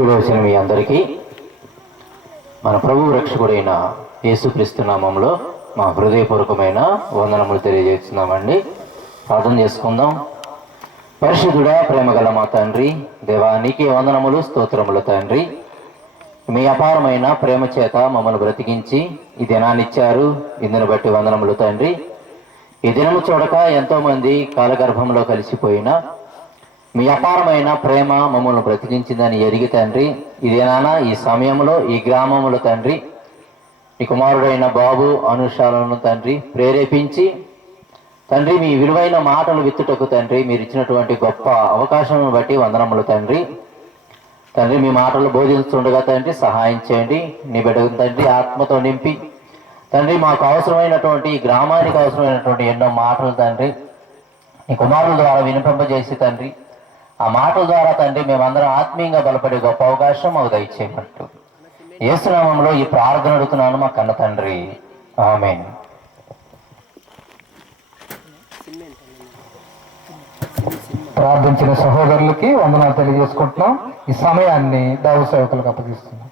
కూడవలసిన మీ అందరికీ మన ప్రభు రక్షకుడైన యేసుక్రీస్తు నామంలో మా హృదయపూర్వకమైన వందనములు తెలియజేస్తున్నామండి. ప్రార్థన చేసుకుందాం. పరిశుద్ధుడా, ప్రేమగల మా తండ్రి, దేవా నీకే వందనములు, స్తోత్రములు తండ్రి. మీ అపారమైన ప్రేమ చేత మమ్మల్ని బ్రతికించి ఈ దినాన్నిచ్చారు. ఇందును బట్టి వందనములు తండ్రి. ఈ దినము చూడక ఎంతోమంది కాలగర్భంలో కలిసిపోయిన మీ అపారమైన ప్రేమ మమ్మల్ని బ్రతికించిందని ఎరిగి తండ్రి, ఇదేనా ఈ సమయంలో ఈ గ్రామంలో తండ్రి మీ కుమారుడైన బాబు అనుషాలను తండ్రి ప్రేరేపించి తండ్రి మీ విలువైన మాటలు విత్తుటకు తండ్రి మీరు ఇచ్చినటువంటి గొప్ప అవకాశం బట్టి వందనములు తండ్రి. తండ్రి మీ మాటలు బోధిస్తుండగా తండ్రి సహాయం చేయండి. నీ బిడ్డకు తండ్రి ఆత్మతో నింపి తండ్రి మాకు అవసరమైనటువంటి గ్రామానికి అవసరమైనటువంటి ఎన్నో మాటలు తండ్రి నీ కుమారుల ద్వారా వినిపింపజేసి తండ్రి ఆ మాటల ద్వారా తండ్రి మేమందరం ఆత్మీయంగా బలపడే గొప్ప అవకాశం మాకు దయచేయమంటూ యేసు నామములో ఈ ప్రార్థన అడుగుతున్నాను మా కన్న తండ్రి, ఆమేన్. ప్రార్థించిన సహోదరులకి వందనాలు తెలియజేసుకుంటున్నాం. ఈ సమయాన్ని దైవ సేవకులకు అప్పగిస్తున్నాం.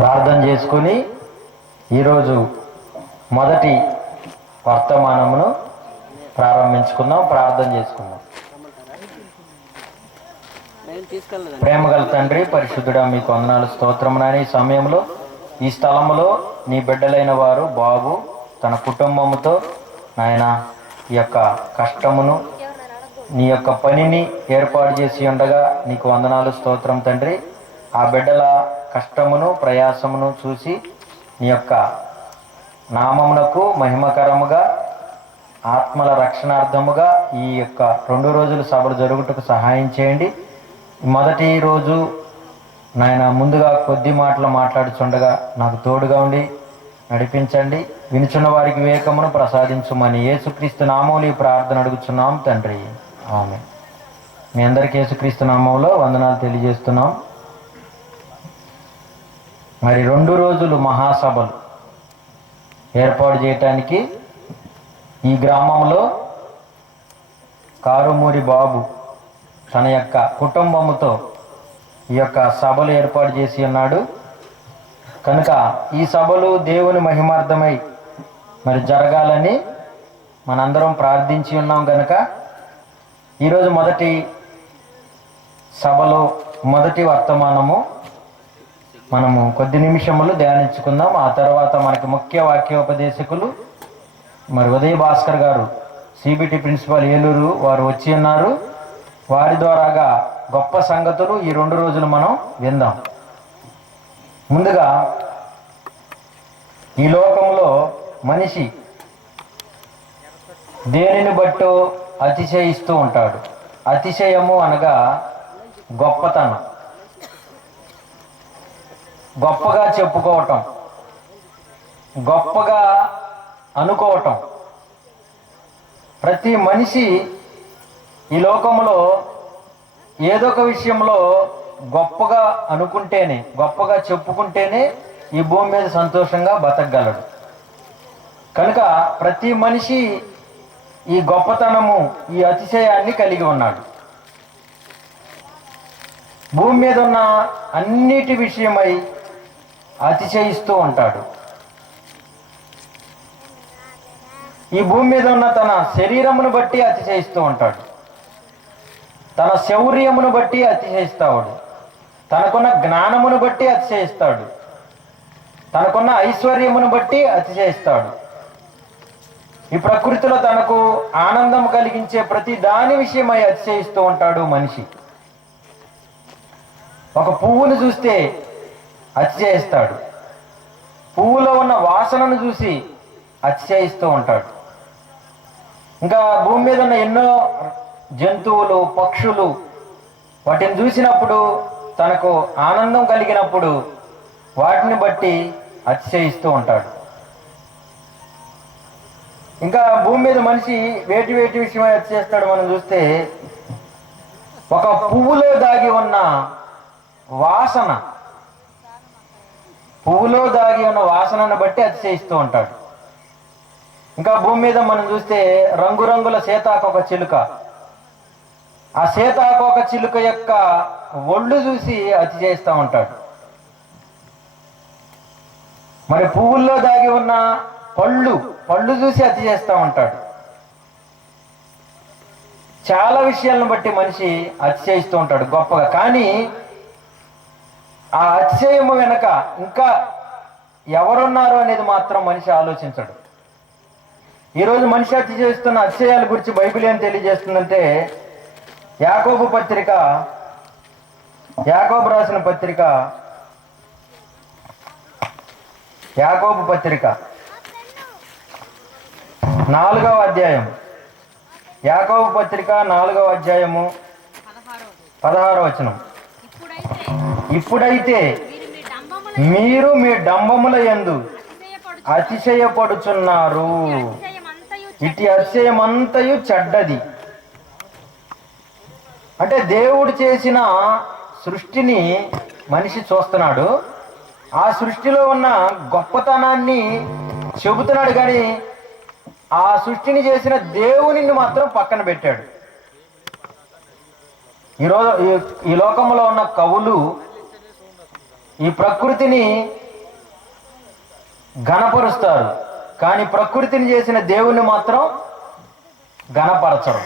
ప్రార్థన చేసుకుని ఈరోజు మొదటి వర్తమానమును ప్రారంభించుకుందాం. ప్రార్థన చేసుకుందాం. ప్రేమగల తండ్రి, పరిశుద్ధుడా మీకు వందనాలు, స్తోత్రమునని ఈ సమయంలో ఈ స్థలములో నీ బిడ్డలైన వారు బాబు తన కుటుంబముతో నాయన ఈ యొక్క కష్టమును నీ యొక్క పనిని ఏర్పాటు చేసి ఉండగా నీకు వందనాలు, స్తోత్రం తండ్రి. ఆ బిడ్డల కష్టమును ప్రయాసమును చూసి నీ యొక్క నామమునకు మహిమకరముగా ఆత్మల రక్షణార్థముగా ఈ యొక్క 2 రోజుల సభలు జరుగుటకు సహాయం చేయండి. మొదటి రోజు నాయన ముందుగా కొద్ది మాటలు మాట్లాడుచుండగా నాకు తోడుగా ఉండి నడిపించండి. వినుచున్న వారికి వివేకమును ప్రసాదించుమని యేసుక్రీస్తు నామములో ఈ ప్రార్థన అడుగుచున్నాం తండ్రి, ఆమేన్. మీ అందరికీ యేసుక్రీస్తు నామములో వందనాలు తెలియజేస్తున్నాం. మరి 2 రోజులు మహాసభలు ఏర్పాటు చేయటానికి ఈ గ్రామంలో కారుమూరి బాబు తన యొక్క కుటుంబముతో ఈ యొక్క సభలు ఏర్పాటు చేసి ఉన్నాడు. కనుక ఈ సభలు దేవుని మహిమార్థమై మరి జరగాలని మనందరం ప్రార్థించి ఉన్నాం. కనుక ఈరోజు మొదటి సభలో మొదటి వర్తమానము మనము కొద్ది నిమిషములు ధ్యానించుకుందాం. ఆ తర్వాత మనకి ముఖ్య వాక్యోపదేశకులు మరి ఉదయ్ భాస్కర్ గారు, సిబిటి ప్రిన్సిపల్ ఏలూరు వారు వచ్చి ఉన్నారు. వారి ద్వారాగా గొప్ప సంగతులు ఈ 2 రోజులు మనం విందాం. ముందుగా ఈ లోకంలో మనిషి దేనిని బట్టో అతిశయిస్తూ ఉంటాడు. అతిశయము అనగా గొప్పతనం, గొప్పగా చెప్పుకోవటం, గొప్పగా అనుకోవటం. ప్రతి మనిషి ఈ లోకంలో ఏదో ఒక విషయంలో గొప్పగా అనుకుంటేనే, గొప్పగా చెప్పుకుంటేనే ఈ భూమి మీద సంతోషంగా బతకగలడు. కనుక ప్రతి మనిషి ఈ గొప్పతనము, ఈ అతిశయాన్ని కలిగి ఉన్నాడు. భూమి మీద ఉన్న అన్నిటి విషయమై అతిశయిస్తూ ఉంటాడు. ఈ భూమి మీద ఉన్న తన శరీరమును బట్టి అతిశయిస్తూ ఉంటాడు. తన శౌర్యమును బట్టి అతిశయిస్తాడు. తనకున్న జ్ఞానమును బట్టి అతిశయిస్తాడు. తనకున్న ఐశ్వర్యమును బట్టి అతిశయిస్తాడు. ఈ ప్రకృతిలో తనకు ఆనందం కలిగించే ప్రతి దాని విషయమై అతిశయిస్తూ ఉంటాడు మనిషి. ఒక పువ్వును చూస్తే అతిశయిస్తాడు. పువ్వులో ఉన్న వాసనను చూసి అతిశయిస్తూ ఉంటాడు. ఇంకా భూమి మీద ఉన్న ఎన్నో జంతువులు, పక్షులు, వాటిని చూసినప్పుడు తనకు ఆనందం కలిగినప్పుడు వాటిని బట్టి అతిశయిస్తూ ఉంటాడు. ఇంకా భూమి మీద మనిషి వేటి విషయమై అతిశయిస్తాడు. మనం చూస్తే ఒక పువ్వులో దాగి ఉన్న వాసన, పువ్వులో దాగి ఉన్న వాసనను బట్టి అతిశయిస్తూ ఉంటాడు. ఇంకా భూమి మీద మనం చూస్తే రంగురంగుల సీతాకోక చిలుక, ఆ సీతాకోక చిలుక యొక్క ఒళ్ళు చూసి అతిశయిస్తూ ఉంటాడు. మరి పువ్వుల్లో దాగి ఉన్న పళ్ళు చూసి అతిశయిస్తూ ఉంటాడు. చాలా విషయాలను బట్టి మనిషి అతిశయిస్తూ ఉంటాడు గొప్పగా. కానీ ఆ అతిశయము వెనక ఇంకా ఎవరున్నారు అనేది మాత్రం మనిషి ఆలోచించడు. ఈరోజు మనిషి అతిశయిస్తున్న అతిశయాల గురించి బైబిల్ ఏం తెలియజేస్తుందంటే, యాకోబు రాసిన పత్రిక 4వ అధ్యాయం, యాకోబు పత్రిక 4వ అధ్యాయము 16వ వచనం. ఇప్పుడైతే మీరు మీ డంబముల యందు అతిశయపడుచున్నారు, ఇటు అతిశయమంతయు చెడ్డది. అంటే దేవుడు చేసిన సృష్టిని మనిషి చూస్తున్నాడు, ఆ సృష్టిలో ఉన్న గొప్పతనాన్ని చెబుతున్నాడు, కానీ ఆ సృష్టిని చేసిన దేవునిని మాత్రం పక్కన పెట్టాడు. ఈరోజు ఈ లోకంలో ఉన్న కవులు ఈ ప్రకృతిని ఘనపరుస్తారు, కానీ ప్రకృతిని చేసిన దేవుణ్ణి మాత్రం ఘనపరచరు.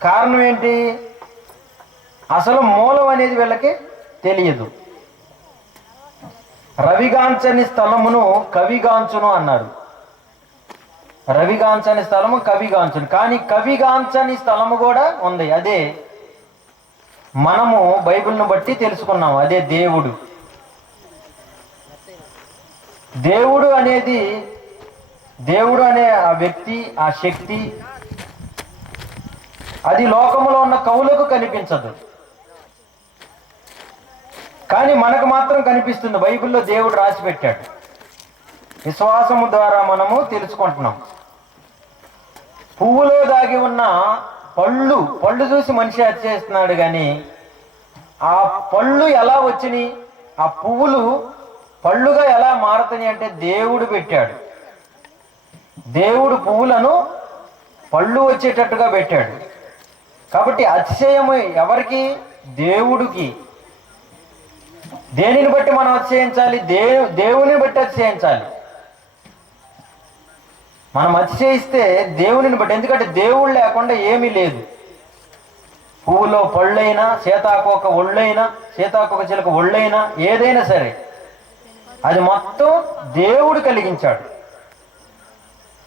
కారణం ఏంటి? అసలు మూలం అనేది వీళ్ళకి తెలియదు. రవిగాంచని స్థలమును కవిగాంచును అన్నారు. రవిగాంచని స్థలము కవిగాంచును, కానీ కవిగాంచని స్థలము కూడా ఉంది. అదే మనము బైబిల్ను బట్టి తెలుసుకున్నాము, అదే దేవుడు. దేవుడు అనే ఆ వ్యక్తి, ఆ శక్తి, అది లోకములో ఉన్న కవులకు కనిపించదు, కానీ మనకు మాత్రం కనిపిస్తుంది. బైబిల్లో దేవుడు రాసి పెట్టాడు. విశ్వాసము ద్వారా మనము తెలుసుకుంటున్నాం. పువ్వులో దాగి ఉన్న పళ్ళు చూసి మనిషి అతిశయిస్తున్నాడు, కానీ ఆ పళ్ళు ఎలా వచ్చినాయి, ఆ పువ్వులు పళ్ళుగా ఎలా మారుతాయి అంటే దేవుడు పెట్టాడు. దేవుడు పువ్వులను పళ్ళు వచ్చేటట్టుగా పెట్టాడు. కాబట్టి అతిశయము ఎవరికి? దేవుడికి. దేనిని బట్టి మనం అతిశయించాలి? దేవుని బట్టి అతిశయించాలి. మనం అతిశయిస్తే దేవునిని బట్టి, ఎందుకంటే దేవుడు లేకుండా ఏమీ లేదు. పువ్వులో పళ్ళైనా, సీతాకోక ఒళ్ళైనా, సీతాకోక చిలుక ఒళ్ళైనా, ఏదైనా సరే అది మొత్తం దేవుడు కలిగించాడు.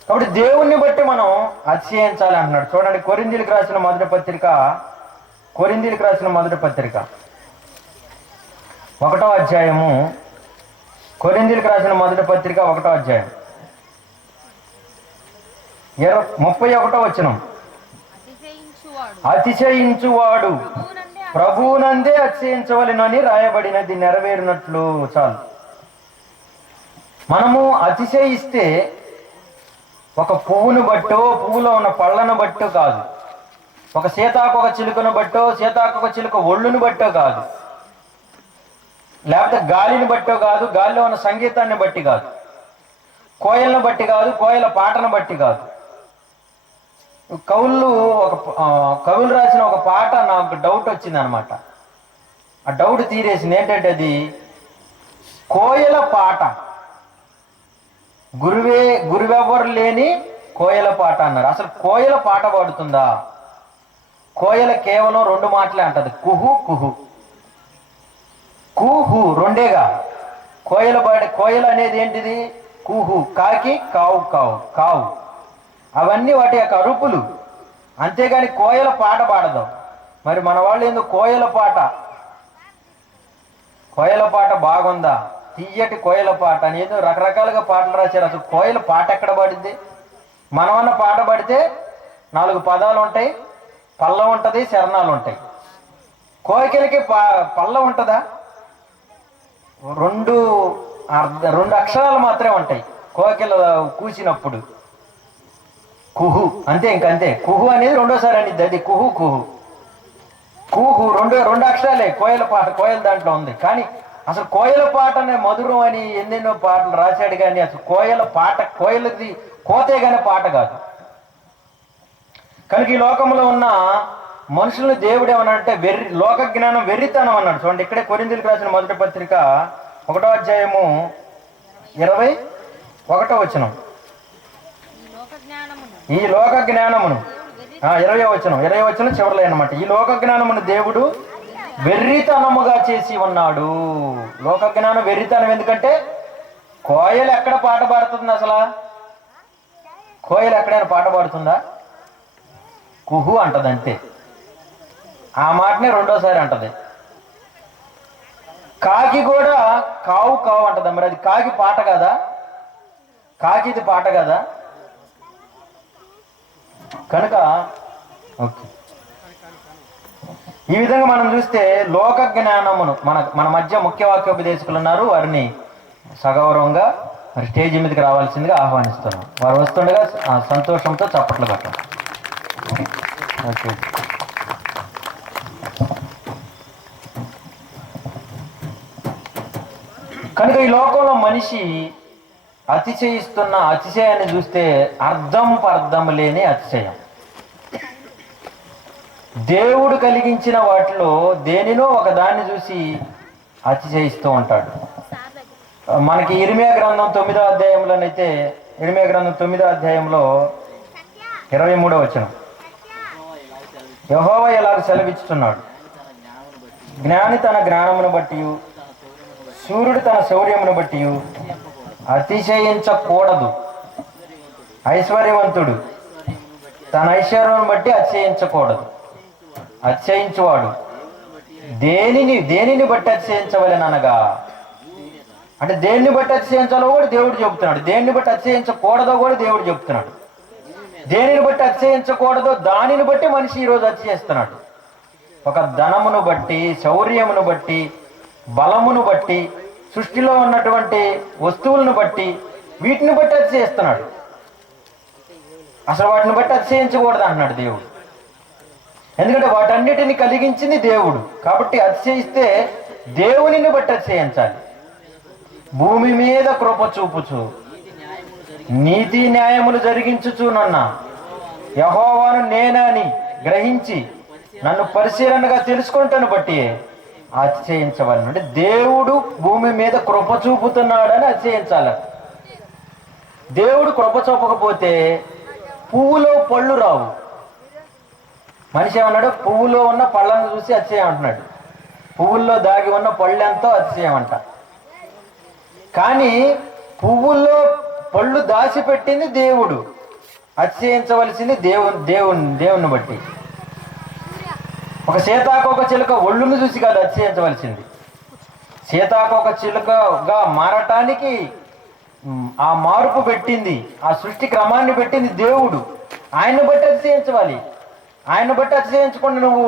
కాబట్టి దేవుణ్ణి బట్టి మనం అతిశయించాలి అంటున్నాడు. చూడండి, కొరింథీయులకు రాసిన మొదటి పత్రిక 1వ అధ్యాయము, కొరింథీయులకు రాసిన మొదటి పత్రిక 1వ అధ్యాయం 31వ వచనం. అతిశయించువాడు ప్రభువునందే అతిశయించవలెనని రాయబడినది నెరవేరినట్లు. చాలు. మనము అతిశయిస్తే ఒక పువ్వును బట్టో, పువ్వులో ఉన్న పళ్ళను బట్టో కాదు, ఒక సీతాకోక చిలుకను బట్టో, సీతాకోక చిలుక ఒళ్ళును బట్టో కాదు, లేకపోతే గాలిని బట్టో కాదు, గాలిలో ఉన్న సంగీతాన్ని బట్టి కాదు, కోయలను బట్టి కాదు, కోయల పాటను బట్టి కాదు. కవులు రాసిన ఒక పాట నాకు డౌట్ వచ్చింది అనమాట. ఆ డౌట్ తీరేసింది. ఏంటంటే అది కోయల పాట, గురువెవ్వరు లేని కోయల పాట అన్నారు. అసలు కోయల పాట పాడుతుందా? కోయల కేవలం 2 మాటలే అంటది, కుహు కుహు. కుహు రెండేగా. కోయల అనేది ఏంటిది? కుహు, కాకి, కావు కావు కావు, అవన్నీ వాటి యొక్క అరుపులు, అంతేగాని కోయల పాట పాడదాం. మరి మన వాళ్ళు ఎందుకు కోయల పాట బాగుందా, తీయటి కోయల పాట అని ఏదో రకరకాలుగా పాటలు రాశారు. అసలు కోయల పాట ఎక్కడ పాడింది? మనమన్న పాట పాడితే 4 పదాలు ఉంటాయి, పల్లం ఉంటుంది, శరణాలు ఉంటాయి. కోయికలకి పల్లం ఉంటుందా? 2 అక్షరాలు మాత్రమే ఉంటాయి కోకిల కూసినప్పుడు. కుహు అంతే, ఇంకంతే. కుహు అనేది 2వసారి అనేది, అది కుహు కుహు. కుహు 2 అక్షరాలే కోయల పాట, కోయల దాంట్లో ఉంది. కానీ అసలు కోయల పాట అనే మధురం అని ఎన్నెన్నో పాటలు రాశాడు, కానీ అసలు కోయల పాట, కోయలది కోతే కానీ పాట కాదు. కనుక ఈ లోకంలో ఉన్న మనుషులను దేవుడు ఏమన్నాడంటే లోక జ్ఞానం వెర్రితనం అన్నాడు. చూడండి, ఇక్కడే కొరింథీయులకు రాసిన మొదటి పత్రిక 1వ అధ్యాయము 21వ వచనం. ఈ లోక జ్ఞానమును 20వ వచనం చివరిలో అన్నమాట. ఈ లోక జ్ఞానమును దేవుడు వెర్రితనముగా చేసి ఉన్నాడు. లోక జ్ఞానం వెర్రితనం. ఎందుకంటే కోయలు ఎక్కడ పాట పాడుతుంది? అసలు కోయలు ఎక్కడైనా పాట పాడుతుందా? కుహు అంటది అంతే. ఆ మాటనే రెండోసారి అంటది. కాకి కూడా కావు కావు అంటది. మరి అది కాకి పాట కదా? కాకిది పాట కదా? కనుక ఓకే, ఈ విధంగా మనం చూస్తే లోక జ్ఞానమును మన మధ్య ముఖ్య వాక్యోపదేశకులు ఉన్నారు. వారిని సగౌరవంగా మరి స్టేజ్ మీదకి రావాల్సిందిగా ఆహ్వానిస్తున్నాం. వారు వస్తుండగా సంతోషంతో చప్పట్లు కొట్టాం. ఓకే, కనుక ఈ లోకంలో మనిషి అతిశయిస్తున్న అతిశయాన్ని చూస్తే అర్థం పర్థం లేని అతిశయం. దేవుడు కలిగించిన వాటిలో దేనినో ఒక దాన్ని చూసి అతిశయిస్తూ ఉంటాడు. మనకి ఇర్మియా గ్రంథం 9వ అధ్యాయంలోనైతే, ఇర్మియా గ్రంథం 9వ అధ్యాయంలో 23వ వచనం, యెహోవా ఎలాగ సెలవిస్తున్నాడు, జ్ఞాని తన జ్ఞానమును బట్టి, సూర్యుడు తన శౌర్యమును బట్టి అతిశయించకూడదు. ఐశ్వర్యవంతుడు తన ఐశ్వర్యమును బట్టి అతిశయించకూడదు. అతిశయించువాడు దేనిని బట్టి అతిశయించవలెననగా, అంటే దేన్ని బట్టి అతిశయించాలో కూడా దేవుడు చెబుతున్నాడు, దేన్ని బట్టి అతిశయించకూడదో కూడా దేవుడు చెబుతున్నాడు. దేనిని బట్టి అతిశయించకూడదో దానిని బట్టి మనిషి ఈరోజు అతిశయిస్తున్నాడు. ఒక ధనమును బట్టి, శౌర్యమును బట్టి, బలమును బట్టి, సృష్టిలో ఉన్నటువంటి వస్తువులను బట్టి, వీటిని బట్టి అతిశయిస్తున్నాడు. అసలు వాటిని బట్టి అతిశయించకూడదు అంటున్నాడు దేవుడు. ఎందుకంటే వాటన్నిటిని కలిగించింది దేవుడు. కాబట్టి అతిశయిస్తే దేవునిని బట్టి అతిశయించాలి. భూమి మీద కృప చూపుచు నీతి న్యాయములు జరిగించుచునన్న యెహోవాను నేనని గ్రహించి నన్ను పరిశీలనగా తెలుసుకుంటాను బట్టి అతిశయించవలను. అంటే దేవుడు భూమి మీద కృప చూపుతున్నాడని అతిశయించాలి. దేవుడు కృప చూపకపోతే పువ్వులో పళ్ళు రావు. మనిషి ఏమన్నాడు? పువ్వులో ఉన్న పళ్ళను చూసి అతిశయం అంటున్నాడు. పువ్వుల్లో దాగి ఉన్న పళ్ళు ఎంతో అతిశయం అంట. కానీ పువ్వుల్లో పళ్ళు దాచిపెట్టింది దేవుడు. అతిశయించవలసింది దేవుణ్ణి బట్టి. ఒక సీతాకోక చిలుక ఒళ్ళును చూసి కాదు అతిశయించవలసింది. సీతాకోక చిలుకగా మారటానికి ఆ మార్పు పెట్టింది, ఆ సృష్టి క్రమాన్ని పెట్టింది దేవుడు. ఆయన్ని బట్టి అతిశయించవాలి. ఆయన బట్టి అతిశయించకుండా నువ్వు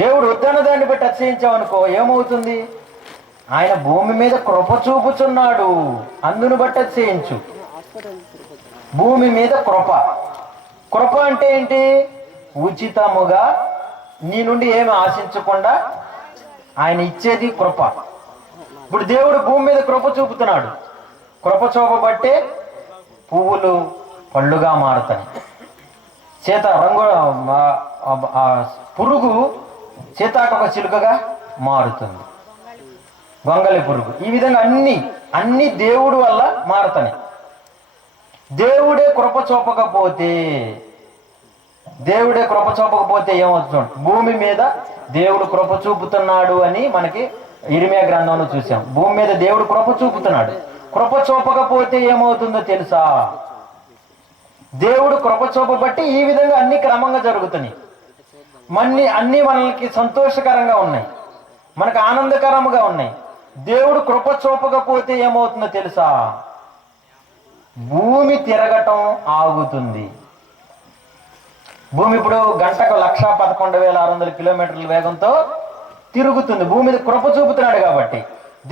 దేవుడు వద్దన్న దాన్ని బట్టి అతిశయించావనుకో ఏమవుతుంది? ఆయన భూమి మీద కృప చూపుచున్నాడు, అందును బట్టి అతిశయించు. భూమి మీద కృప. కృప అంటే ఏంటి? ఉచితముగా నీ నుండి ఏమి ఆశించకుండా ఆయన ఇచ్చేది కృప. ఇప్పుడు దేవుడు భూమి మీద కృప చూపుతున్నాడు. కృప చూపబట్టే పువ్వులు పళ్ళుగా మారుతాయి. పురుగు సీతాకోక చిలుకగా మారుతుంది, గొంగలి పురుగు. ఈ విధంగా అన్ని దేవుడు వల్ల మారుతాయి. దేవుడే కృప చూపకపోతే ఏమవుతుంది? భూమి మీద దేవుడు కృప చూపుతున్నాడు అని మనకి ఇర్మియా గ్రంథంలో చూసాం. భూమి మీద దేవుడు కృప చూపుతున్నాడు. కృప చూపకపోతే ఏమవుతుందో తెలుసా? దేవుడు కృప చూపబట్టి ఈ విధంగా అన్ని క్రమంగా జరుగుతున్నాయి. అన్ని మనకి సంతోషకరంగా ఉన్నాయి, మనకు ఆనందకరంగా ఉన్నాయి. దేవుడు కృప చూపకపోతే ఏమవుతుందో తెలుసా? భూమి తిరగటం ఆగుతుంది. భూమి ఇప్పుడు గంటకు 1,11,600 కిలోమీటర్ల వేగంతో తిరుగుతుంది. భూమి మీద కృప చూపుతున్నాడు కాబట్టి.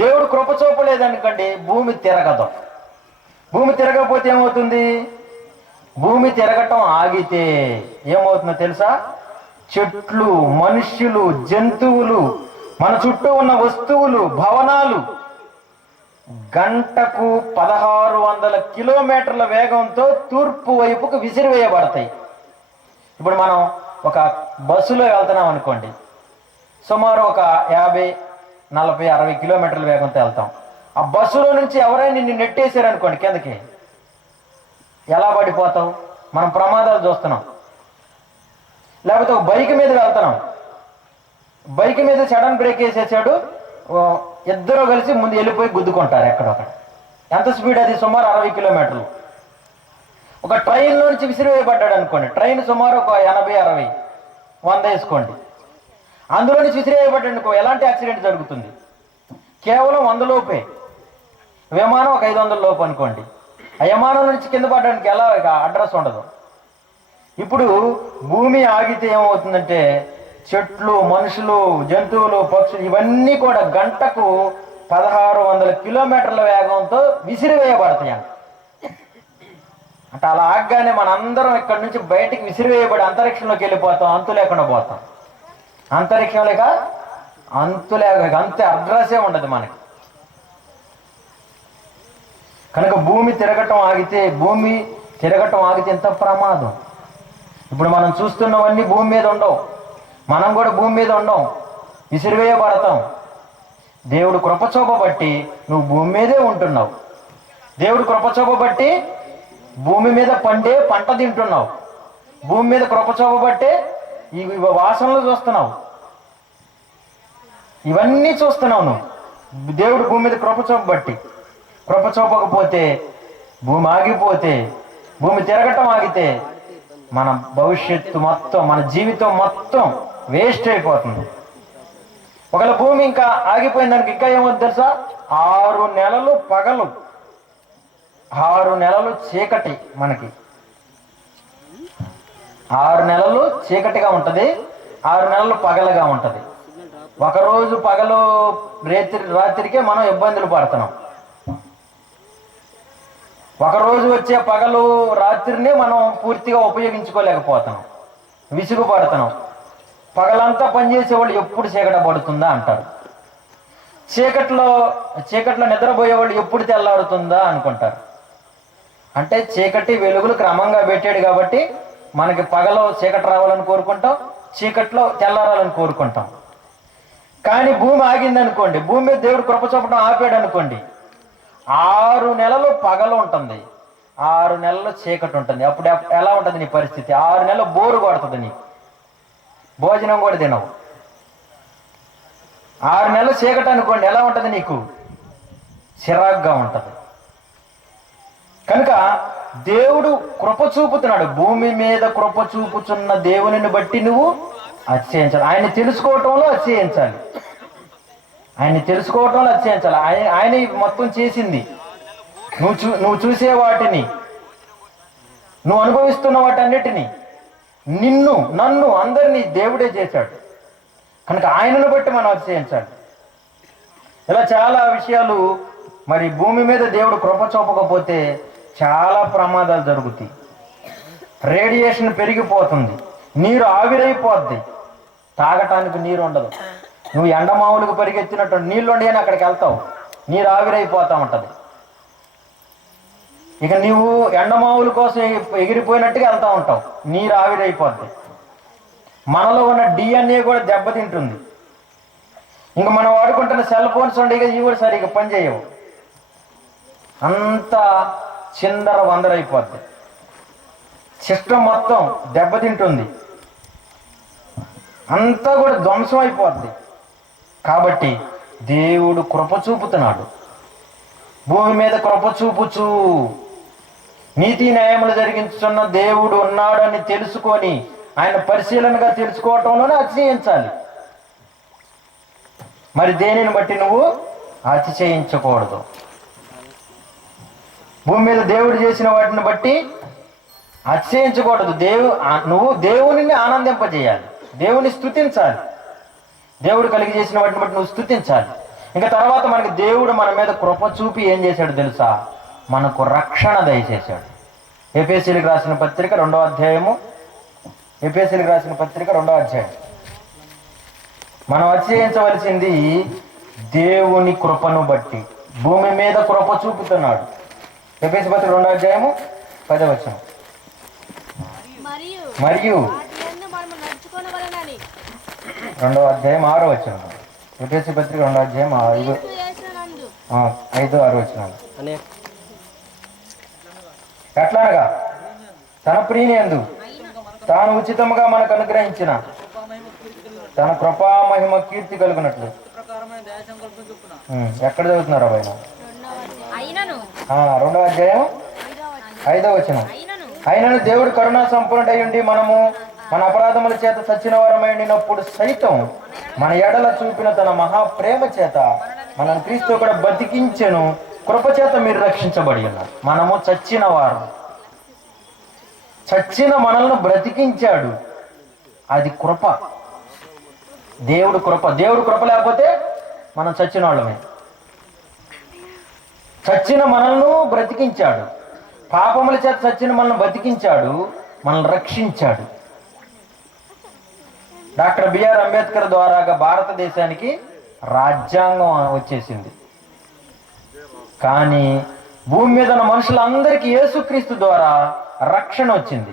దేవుడు కృప చూపలేదనుకోండి, భూమి తిరగదు. భూమి తిరగకపోతే ఏమవుతుంది? భూమి తిరగటం ఆగితే ఏమవుతుందో తెలుసా? చెట్లు, మనుష్యులు, జంతువులు, మన చుట్టూ ఉన్న వస్తువులు, భవనాలు గంటకు 1600 కిలోమీటర్ల వేగంతో తూర్పు వైపుకు విసిరివేయబడతాయి. ఇప్పుడు మనం ఒక బస్సులో వెళ్తున్నాం అనుకోండి, సుమారు ఒక 50, 40, 60 కిలోమీటర్ల వేగంతో వెళ్తాం. ఆ బస్సులో నుంచి ఎవరైనా నిన్ను నెట్టేశారు అనుకోండి కిందకి, ఎలా పడిపోతావు? మనం ప్రమాదాలు చూస్తున్నాం. లేకపోతే ఒక బైక్ మీద వెళ్తున్నాం, బైక్ మీద సడన్ బ్రేక్ వేసేసాడు, ఇద్దరు కలిసి ముందు వెళ్ళిపోయి గుద్దుకుంటారు ఎక్కడొక్కడ. ఎంత స్పీడ్ అది? సుమారు 60 కిలోమీటర్లు. ఒక ట్రైన్లో నుంచి విసిరివేయబడ్డాడు అనుకోండి, ట్రైన్ సుమారు ఒక 80, 60, 100 వేసుకోండి. అందులో నుంచి విసిరివేయబడ్డాడు అనుకో, ఎలాంటి యాక్సిడెంట్ జరుగుతుంది? కేవలం 100 లోపే. విమానం ఒక 500 లోపు అనుకోండి, ఆ విమానం నుంచి కింద పడడానికి ఎలా అడ్రస్ ఉండదు. ఇప్పుడు భూమి ఆగితే ఏమవుతుందంటే చెట్లు, మనుషులు, జంతువులు, పక్షులు ఇవన్నీ కూడా గంటకు 1600 కిలోమీటర్ల వేగంతో విసిరివేయబడతాయి. అంటే అలా ఆగగానే మనందరం ఇక్కడ నుంచి బయటికి విసిరివేయబడి అంతరిక్షంలోకి వెళ్ళిపోతాం, అంతు లేకుండా పోతాం. అంతరిక్షం లేక అంతే అడ్రస్సే ఉండదు మనకి. కనుక భూమి తిరగటం ఆగితే ఎంత ప్రమాదం. ఇప్పుడు మనం చూస్తున్నవన్నీ భూమి మీద ఉండవు, మనం కూడా భూమి మీద ఉండం, విసిరివేయబడతాం. దేవుడు కృపచూపబట్టి నువ్వు భూమి మీదే ఉంటున్నావు. దేవుడు కృపచూపబట్టి భూమి మీద పండే పంట తింటున్నావు. భూమి మీద కృపచూపబట్టే ఈ వాసనలు చూస్తున్నావు, ఇవన్నీ చూస్తున్నావు నువ్వు. దేవుడు భూమి మీద కృపచూపబట్టి, కృపచూపకపోతే, భూమి ఆగిపోతే, భూమి తిరగటం ఆగితే మన భవిష్యత్తు మొత్తం, మన జీవితం మొత్తం వేస్ట్ అయిపోతుంది. ఒకవేళ భూమి ఇంకా ఆగిపోయిందానికి ఇంకా ఏమవుతుంది తెలుసా? 6 నెలలు పగలు, 6 నెలలు చీకటి. మనకి 6 నెలలు చీకటిగా ఉంటుంది, 6 నెలలు పగలుగా ఉంటుంది. ఒకరోజు పగలు రాత్రికే మనం ఇబ్బందులు పడుతున్నాం. ఒకరోజు వచ్చే పగలు రాత్రిని మనం పూర్తిగా ఉపయోగించుకోలేకపోతున్నాం, విసుగుపడుతున్నాం. పగలంతా పనిచేసేవాళ్ళు ఎప్పుడు చీకట పడుతుందా అంటారు. చీకట్లో నిద్రపోయేవాళ్ళు ఎప్పుడు తెల్లారుతుందా అనుకుంటారు. అంటే చీకటి వెలుగులు క్రమంగా పెట్టాడు కాబట్టి మనకి పగలో చీకటి రావాలని కోరుకుంటాం, చీకట్లో తెల్లారాలని కోరుకుంటాం. కానీ భూమి ఆగిందనుకోండి, భూమి మీద దేవుడు కృప చూపడం ఆపాడు అనుకోండి, 6 నెలలు పగలు ఉంటుంది, 6 నెలలు చీకటి ఉంటుంది. అప్పుడు ఎలా ఉంటుంది నీ పరిస్థితి? 6 నెలలు బోరు కొడుతుంది, నీకు భోజనం కూడా తినవు. 6 నెలలు చీకటి అనుకోండి, ఎలా ఉంటుంది నీకు? చిరాగ్గా ఉంటుంది. కనుక దేవుడు కృప చూపుతున్నాడు. భూమి మీద కృప చూపుచున్న దేవునిని బట్టి నువ్వు అతిశయించాలి. ఆయన్ని తెలుసుకోవటంలో అతిశయించాలి, ఆయన్ని తెలుసుకోవటంలో అతిశయించాలి. ఆయన మొత్తం చేసింది. నువ్వు చూసే వాటిని, నువ్వు అనుభవిస్తున్న వాటన్నిటినీ, నన్ను అందరినీ దేవుడే చేశాడు. కనుక ఆయనను బట్టి మనం అతిశయించాలి. ఇలా చాలా విషయాలు. మరి భూమి మీద దేవుడు కృప చూపకపోతే చాలా ప్రమాదాలు జరుగుతాయి. రేడియేషన్ పెరిగిపోతుంది, నీరు ఆవిరైపోద్ది, తాగటానికి నీరు ఉండదు. నువ్వు ఎండమావులకు పరిగెత్తినట్టు నీళ్ళు ఉండి అని అక్కడికి వెళ్తావు, నీరు ఆవిరైపోతూ ఉంటుంది. ఇక నువ్వు ఎండమావుల కోసం ఎగిరిపోయినట్టుగా వెళ్తూ ఉంటావు, నీరు ఆవిరైపోద్ది. మనలో ఉన్న DNA కూడా దెబ్బతింటుంది. ఇంకా మనం వాడుకుంటున్న సెల్ ఫోన్స్ ఉండే ఇవి కూడా సరిగ్గా పనిచేయవు, అంతా చిందర వందరైపోద్ది. సిస్టమ్ మొత్తం దెబ్బతింటుంది, అంతా కూడా ధ్వంసం అయిపోద్ది. కాబట్టి దేవుడు కృప చూపుతున్నాడు. భూమి మీద కృప చూపుచు నీతి న్యాయములు జరిగించుతున్న దేవుడు ఉన్నాడని తెలుసుకొని ఆయన పరిశీలనగా తెలుసుకోవటంలోనే అతిశయించాలి. మరి దేనిని బట్టి నువ్వు అతిశయించకూడదు. భూమి మీద దేవుడు చేసిన వాటిని బట్టి అతిశయించకూడదు. నువ్వు దేవునిని ఆనందింపజేయాలి, దేవుని స్తుతించాలి. దేవుడు కలిగి చేసిన వాటిని బట్టి నువ్వు స్తుతించాలి. ఇంకా తర్వాత మనకి దేవుడు మన మీద కృప చూపి ఏం చేశాడు తెలుసా? మనకు రక్షణ దయచేశాడు. ఎఫెసీయులకు రాసిన పత్రిక 2వ అధ్యాయము, ఎఫెసీయులకు రాసిన పత్రిక 2వ అధ్యాయం మనం అతిశయించవలసింది దేవుని కృపను బట్టి. భూమి మీద కృప చూపుతున్నాడు. ఎఫెసీ పత్రిక 2వ అధ్యాయము 10వ వచనం. మరియు 2వ అధ్యాయం 6వ వచనం. ఎఫెసీ పత్రిక 2వ అధ్యాయం 5-6 వచనాలు. ఎట్లాగా తన ప్రియుని యందు తాను ఉచితముగా మనకు అనుగ్రహించిన తన కృపా మహిమ కీర్తి కలుగునట్లు. ఎక్కడ చదువుతున్నారు అబ్బాయి? 2వ అధ్యాయం 5వ వచనం. అయినను దేవుడు కరుణా సంపన్నుడై ఉండి మనము మన అపరాధముల చేత చచ్చిన వారమైనప్పుడు సైతం మన ఎడల చూపిన తన మహాప్రేమ చేత మనల్ని క్రీస్తు కూడా బతికించెను. కృప చేత మీరు రక్షించబడి ఉన్నారు. మనము చచ్చిన వారు, చచ్చిన మనల్ని బ్రతికించాడు. అది కృప, దేవుడు కృప. దేవుడు కృప లేకపోతే మనం చచ్చిన వాళ్ళమే. చచ్చిన మనల్ని బ్రతికించాడు. పాపముల చేత చచ్చిన మనల్ని బతికించాడు, మనల్ని రక్షించాడు. డాక్టర్ బిఆర్ అంబేద్కర్ ద్వారాగా భారతదేశానికి రాజ్యాంగం వచ్చేసింది. కానీ భూమి మీద ఉన్న మనుషులందరికీ యేసుక్రీస్తు ద్వారా రక్షణ వచ్చింది.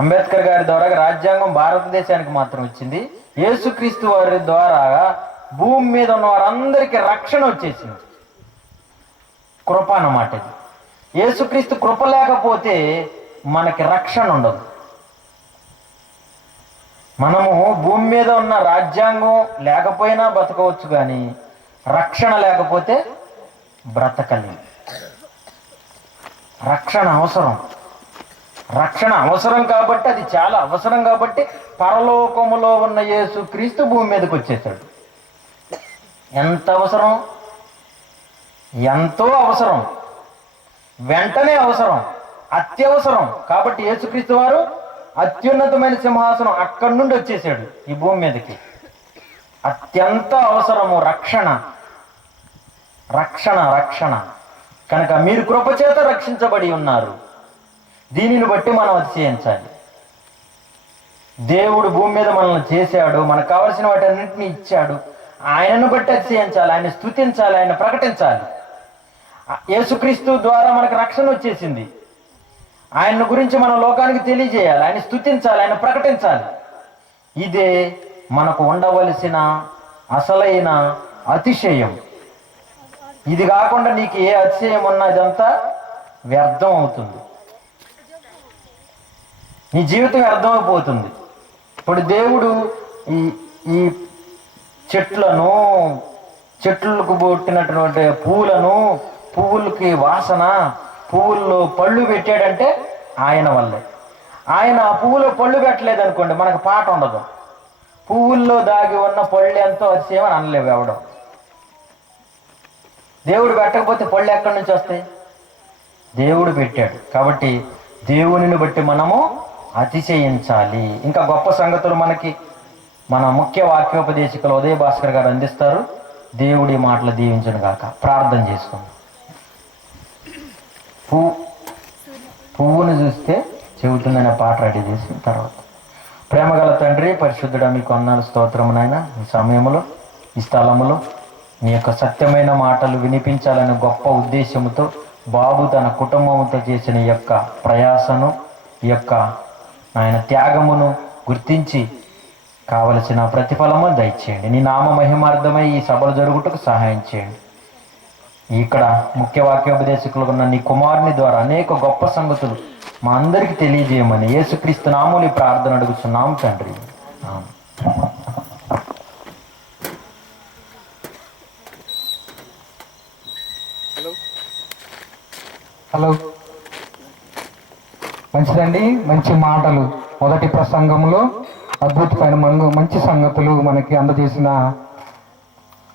అంబేద్కర్ గారి ద్వారా రాజ్యాంగం భారతదేశానికి మాత్రం వచ్చింది. యేసుక్రీస్తు వారి ద్వారా భూమి మీద ఉన్న వారందరికీ రక్షణ వచ్చేసింది. కృప అన్నమాట ఇది. యేసుక్రీస్తు కృప లేకపోతే మనకి రక్షణ ఉండదు. మనము భూమి మీద ఉన్న రాజ్యాంగం లేకపోయినా బతకవచ్చు, కానీ రక్షణ లేకపోతే బ్రతకలేము. రక్షణ అవసరం. రక్షణ అవసరం కాబట్టి, అది చాలా అవసరం కాబట్టి పరలోకములో ఉన్న యేసుక్రీస్తు భూమి మీదకి వచ్చేసాడు. ఎంత అవసరం? ఎంతో అవసరం, వెంటనే అవసరం, అత్యవసరం. కాబట్టి యేసుక్రీస్తు వారు అత్యున్నతమైన సింహాసనం అక్కడి నుండి వచ్చేసాడు ఈ భూమి మీదకి. అత్యంత అవసరము రక్షణ, రక్షణ, రక్షణ. కనుక మీరు కృపచేత రక్షించబడి ఉన్నారు. దీనిని బట్టి మనం అతిశయించాలి. దేవుడు భూమి మీద మనల్ని చేశాడు, మనకు కావలసిన వాటన్నింటినీ ఇచ్చాడు. ఆయనను బట్టి అతిశయించాలి, ఆయన స్తుతించాలి, ఆయన ప్రకటించాలి. యేసుక్రీస్తు ద్వారా మనకు రక్షణ వచ్చేసింది. ఆయన గురించి మన లోకానికి తెలియజేయాలి, ఆయన స్తుతించాలి, ఆయన ప్రకటించాలి. ఇదే మనకు ఉండవలసిన అసలైన అతిశయం. ఇది కాకుండా నీకు ఏ అతిశయం ఉన్నా ఇదంతా వ్యర్థం అవుతుంది. నీ జీవితం వ్యర్థమైపోతుంది. ఇప్పుడు దేవుడు ఈ చెట్లను, చెట్లకు పుట్టినటువంటి పువ్వులను, పువ్వులకి వాసన, పువ్వుల్లో పళ్ళు పెట్టాడంటే ఆయన వల్లే. ఆయన ఆ పువ్వులో పళ్ళు పెట్టలేదు అనుకోండి, మనకు పాట ఉండదు. పువ్వుల్లో దాగి ఉన్న పళ్ళు ఎంతో అతిశయం అని అనలేవు ఎవడం. దేవుడు పెట్టకపోతే పళ్ళు ఎక్కడి నుంచి వస్తాయి? దేవుడు పెట్టాడు. కాబట్టి దేవునిని బట్టి మనము అతిశయించాలి. ఇంకా గొప్ప సంగతులు మనకి మన ముఖ్య వాక్యోపదేశకులు ఉదయ భాస్కర్ గారు అందిస్తారు. దేవుడి మాటలు దీవించును గాక. ప్రార్థన చేసుకుందాం. పువ్వును చూస్తే చెబుతుందనే పాట రెడీ చేసిన తర్వాత, ప్రేమగల తండ్రి పరిశుద్ధుడా, మీకు వందనాలు, స్తోత్రము నాయన. ఈ సమయంలో, ఈ స్థలములో నీ యొక్క సత్యమైన మాటలు వినిపించాలనే గొప్ప ఉద్దేశంతో బాబు తన కుటుంబంతో చేసిన ఈ యొక్క ప్రయాసను, ఈ యొక్క ఆయన త్యాగమును గుర్తించి కావలసిన ప్రతిఫలము దయచేయండి. నీ నామ మహిమార్థమై ఈ సభలు జరుగుటకు సహాయం చేయండి. ఇక్కడ ముఖ్య వాక్యోపదేశకులు ఉన్న నీ కుమారుని ద్వారా అనేక గొప్ప సంగతులు మా అందరికీ తెలియజేయమని యేసుక్రీస్తు నామములో ప్రార్థన అడుగుతున్నాం తండ్రి. హలో, మంచిదండి. మంచి మాటలు మొదటి ప్రసంగంలో అద్భుతమైన మంచి సంగతులు మనకి అందజేసిన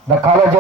ద కాలేజ్